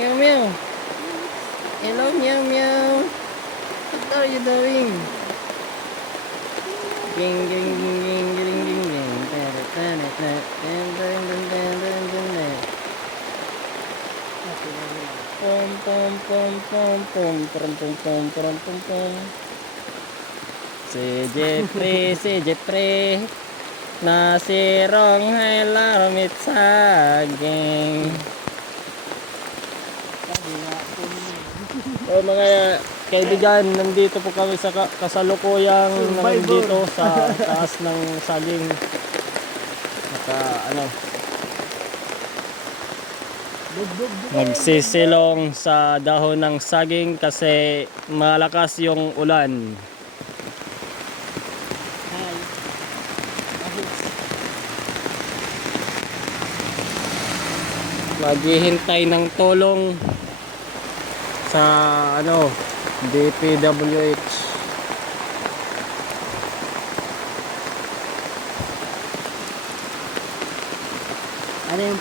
Meow meow. Hello meow meow. What are you doing? Ging ging ging ging ging ging ging. Pom pom pom pom pom pom pom pom pom pom pom. Si Jeffrey nasirong hay laramit saging. O mga kaibigan, nandito po kami sa kasalukuyang nandito sa taas ng saging. Magsisilong sa dahon ng saging kasi malakas yung ulan. Maghihintay ng tulong sa DPWH. Ano yung